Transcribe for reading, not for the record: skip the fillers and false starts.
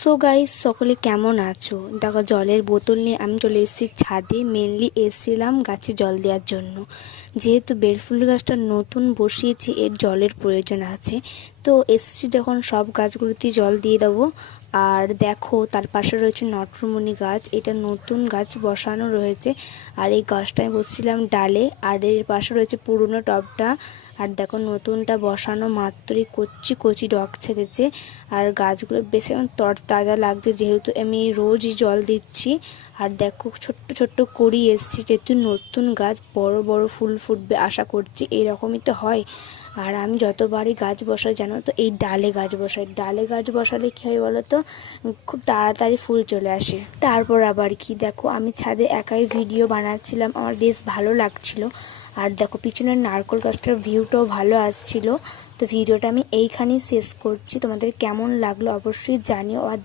So guys, সকলে কেমন আছো? দেখো, জলের বোতল নিয়ে আমি চলে এসেছি ছাদে। মেনলি এসেছিলাম গাছে জল দেওয়ার জন্য, যেহেতু বেলফুল গাছটা নতুন বসিয়েছি, এর জলের প্রয়োজন আছে। তো এসেছি যখন, সব গাছগুলোতেই জল দিয়ে দেবো। আর দেখো, তার পাশে রয়েছে নটরমণি গাছ, এটা নতুন গাছ বসানো রয়েছে। আর এই গাছটায় বসছিলাম ডালে, আর এর পাশে রয়েছে পুরনো টবটা। আর দেখো, নতুনটা বসানো মাত্রই কচি কচি ডগ ছেড়েছে। আর গাছগুলো বেশ তরতাজা লাগছে, যেহেতু আমি রোজই জল দিচ্ছি। আর দেখো, ছোট্ট ছোট্ট কড়ি এসছে, যেহেতু নতুন গাছ বড় বড় ফুল ফুটবে আশা করছি, এরকমই তো হয়। আর আমি যতবারই গাছ বসাই জানো তো, এই ডালে গাছ বসাই। ডালে গাছ বসালে কী হয় বলো তো, খুব তাড়াতাড়ি ফুল চলে আসে। তারপর আবার কি, দেখো আমি ছাদে একাই ভিডিও বানাচ্ছিলাম, আমার বেশ ভালো লাগছিল। আর দেখো, পিছনের নারকেল গাছটার ভিউটাও ভালো আসছিল। তো ভিডিওটা আমি এইখানেই শেষ করছি, তোমাদের কেমন লাগলো অবশ্যই জানিও। আর